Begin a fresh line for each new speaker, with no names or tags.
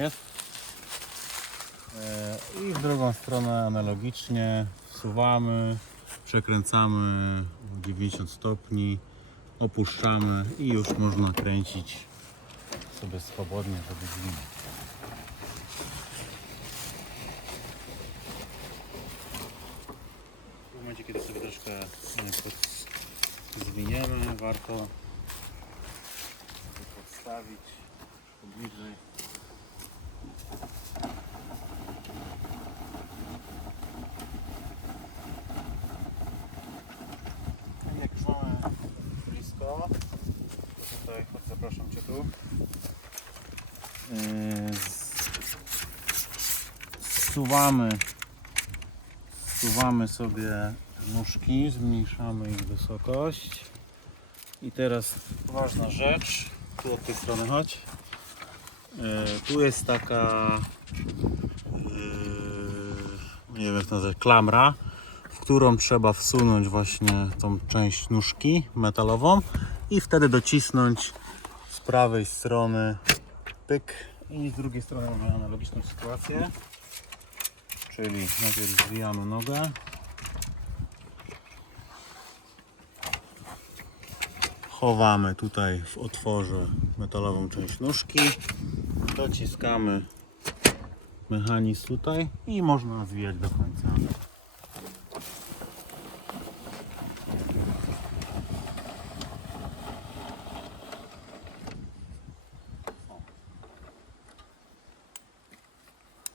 jest. E, I w drugą stronę analogicznie wsuwamy, przekręcamy 90 stopni, opuszczamy i już można kręcić sobie swobodnie, żeby zwinąć. W momencie, kiedy sobie troszkę zwiniemy, warto podstawić bliżej. No i Jak już mamy to tutaj chodź, zapraszam Cię tu. Yy, Zsuwamy, zsuwamy sobie nóżki, zmniejszamy ich wysokość. I teraz ważna rzecz, tu od tej strony chodź. Yy, tu jest taka, yy, nie wiem jak to nazwać, klamra, w którą trzeba wsunąć właśnie tą część nóżki metalową i wtedy docisnąć z prawej strony pyk i z drugiej strony mamy analogiczną sytuację. Czyli najpierw zwijamy nogę. Chowamy tutaj w otworze metalową część nóżki. Dociskamy mechanizm tutaj i można zwijać do końca.